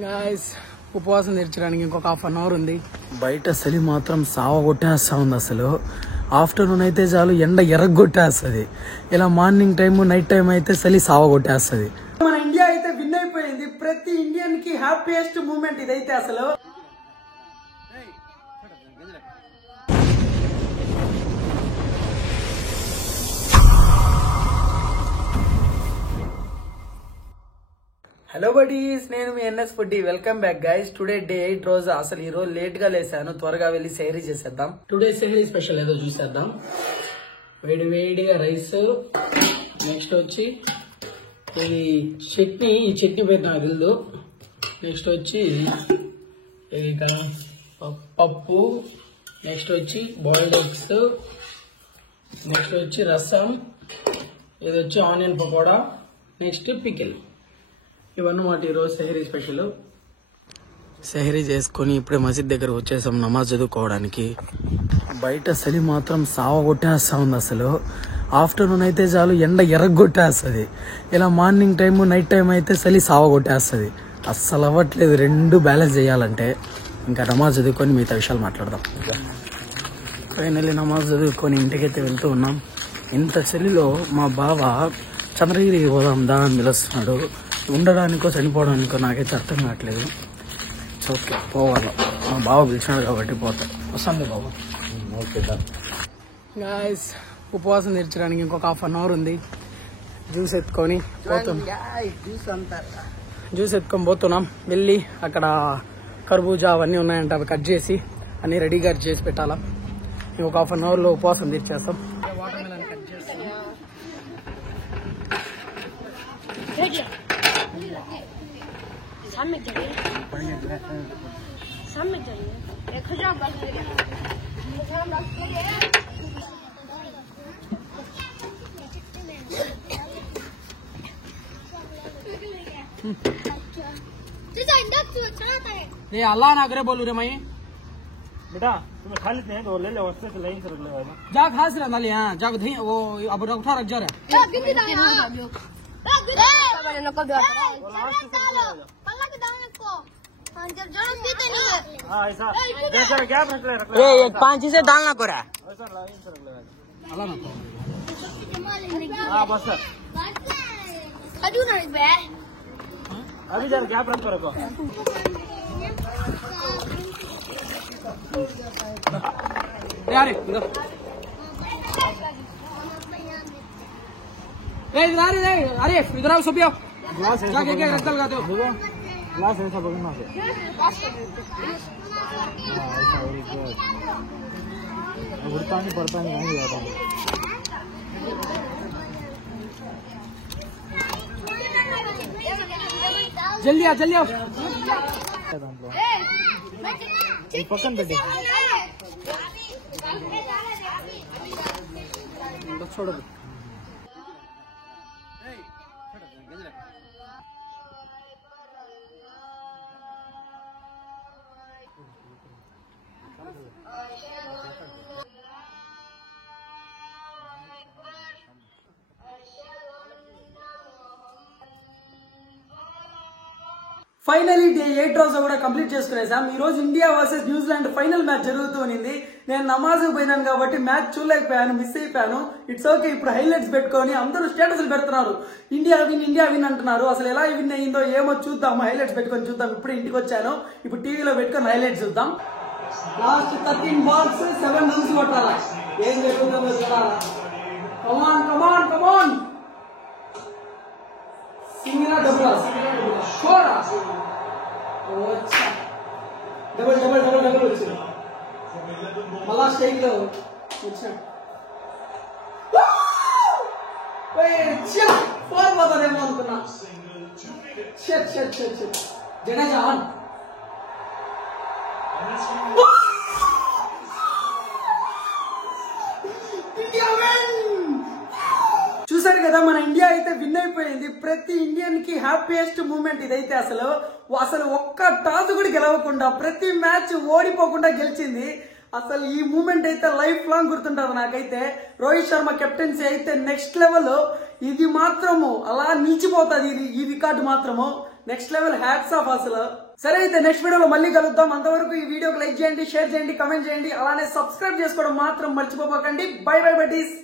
Guys ఉపవాసం తెరచడానికి ఇంకొక half an hour ఉంది. బయట చలి మాత్రం సావగొట్టేస్తా ఉంది. అసలు ఆఫ్టర్నూన్ అయితే చాలు ఎండ ఎర్రగొట్టేస్తుంది. ఇలా మార్నింగ్ టైం నైట్ టైం అయితే చలి సావగొట్టేస్తుంది. మన ఇండియా అయితే విన్ అయిపోయింది. ప్రతి ఇండియన్ కి హ్యాపీయెస్ట్ మూమెంట్ ఇదైతే. అసలు హలో బడీస్, నేను మీ N S foodie. Welcome back guys. Today day 8 రోజు. అసలు ఈ రోజు లేట్ గా లేసాను. త్వరగా వెళ్ళి సెహరీ చేసేద్దాం. టుడే సెహరీ స్పెషల్ ఏదో చూసేద్దాం. వేడి వేడిగా రైస్, నెక్స్ట్ వచ్చి ఇది చట్నీ. ఈ చట్నీ పేరు నాకు తెలియదు. నెక్స్ట్ వచ్చి పప్పు, నెక్స్ట్ వచ్చి బాయిల్డ్ ఎగ్స్, నెక్స్ట్ వచ్చి రసం, ఇది వచ్చి ఆనియన్ పకోడా, నెక్స్ట్ పికిల్. ఇవన్నమాట ఈరోజు సెహరీ స్పెషల్. సెహరీ చేసుకుని ఇప్పుడే మసీద్ దగ్గర వచ్చేసాం నమాజ్ చదువుకోవడానికి. బయట చలి మాత్రం సావగొట్టేస్తా ఉంది. అసలు ఆఫ్టర్నూన్ అయితే చాలు ఎండ ఎర్రగొట్టేస్తుంది. ఇలా మార్నింగ్ టైం నైట్ టైం అయితే చలి సావగొట్టేస్తుంది. అస్సలు అవ్వట్లేదు రెండు బ్యాలెన్స్ చేయాలంటే. ఇంకా నమాజ్ చదువుకొని మిగతా విషయాలు మాట్లాడదాం. ఫైనల్లీ నమాజ్ చదువుకొని ఇంటికైతే వెళ్తూ ఉన్నాం. ఇంత చలిలో మా బావ చంద్రగిరి పోదాం దా అని పిలుస్తున్నాడు. ఉండడానికో చనిపోవడానికో నాకైతే అర్థం కావట్లేదు. ఓకే పోవాలి, మా బావ పిలిచినాడు కాబట్టి పోతాం. వస్తాను బాబు. ఓకే గాయ్స్, ఉపవాసం తెరచడానికి ఇంకొక హాఫ్ అన్ అవర్ ఉంది. జ్యూస్ ఎత్తుకొని పోతాం. జ్యూస్ ఎత్తుకొని పోతున్నాం. వెళ్ళి అక్కడ కర్బూజా అవన్నీ ఉన్నాయంట, అవి కట్ చేసి అన్ని రెడీగా చేసి పెట్టాలా. ఇంకొక హాఫ్ అన్ అవర్లో ఉపవాసం తెచ్చేస్తాం. వాటర్ మెలన్ కట్ చేస్తాం. ये अल्लाह ना करे बोलू रे मैं बेटा तुम्हें खा लेते हैं तो ले ले उससे लाइन से रख ले जा खास रहा नाली। हाँ जा दही वो अब उठा रख जा रहा है। एक 5 से डालना को रहा अल्लाह ना हाँ बस अभी जरा गैप रख रखो। यार इधर अरे इधर आओ सब आओ। ग्लास क्या क्या रख लगाते हो? ग्लास ऐसा पकड़ना से उड़ता नहीं पड़ता नहीं नहीं जाता। जल्दी आओ जल्दी आओ। पकड़ बेटे छोड़ो। ఫైనలీ డే 8 రోజు కూడా కంప్లీట్ చేసుకునేసాం. ఈ రోజు India versus New Zealand final match జరుగుతుంది. నేను నమాజ్ పోయినాను కాబట్టి మ్యాచ్ చూడలేకపోయాను, మిస్ అయిపోయాను. It's okay. ఇప్పుడు హైలైట్స్ పెట్టుకొని అందరూ స్టేటస్లు పెడుతున్నారు, ఇండియా విన్ అంటున్నారు. అసలు ఎలా విన్ అయ్యిందో ఏమో చూద్దాం. హైలైట్స్ పెట్టుకొని చూద్దాం. ఇప్పుడు ఇంటికి వచ్చాను, ఇప్పుడు టీవీలో పెట్టుకొని హైలైట్స్ చూద్దాం. లాస్ట్ 13 బాల్స్ 7 రన్స్ కొట్టాలా, ఏం జరుగుతుందో చూడాలా. Come on come on come on. Single double షోరా. డబుల్ డబుల్ డబుల్ డబుల్ వచ్చింది. మళ్ళా స్ట్రైక్ లో వచ్చాడు. ఫోర్ పోతారేమో అనుకున్నా. జడేజా ఆన్. చూసారు కదా, మన ఇండియా అయితే విన్ అయిపోయింది. ప్రతి ఇండియన్ కి హ్యాపీయెస్ట్ మూమెంట్ ఇదైతే. అసలు ఒక్క టాస్ కూడా గెలవకుండా ప్రతి మ్యాచ్ ఓడిపోకుండా గెలిచింది. అసలు ఈ మూమెంట్ అయితే లైఫ్ లాంగ్ గుర్తుంటది నాకైతే. రోహిత్ శర్మ కెప్టెన్సీ అయితే నెక్స్ట్ లెవెల్. ఇది మాత్రము అలా నిలిచిపోతుంది. ఈ రికార్డు మాత్రము నెక్స్ట్ లెవెల్ హ్యాట్స్ ఆఫ్ అసలు. సరే అయితే నెక్స్ట్ వీడియోలో మళ్ళీ కలుద్దాం. అంతవరకు ఈ వీడియోకి లైక్ చేయండి, షేర్ చేయండి, కమెంట్ చేయండి, అలానే సబ్స్క్రైబ్ చేసుకోవడం మాత్రం మర్చిపోకండి. By by buddies.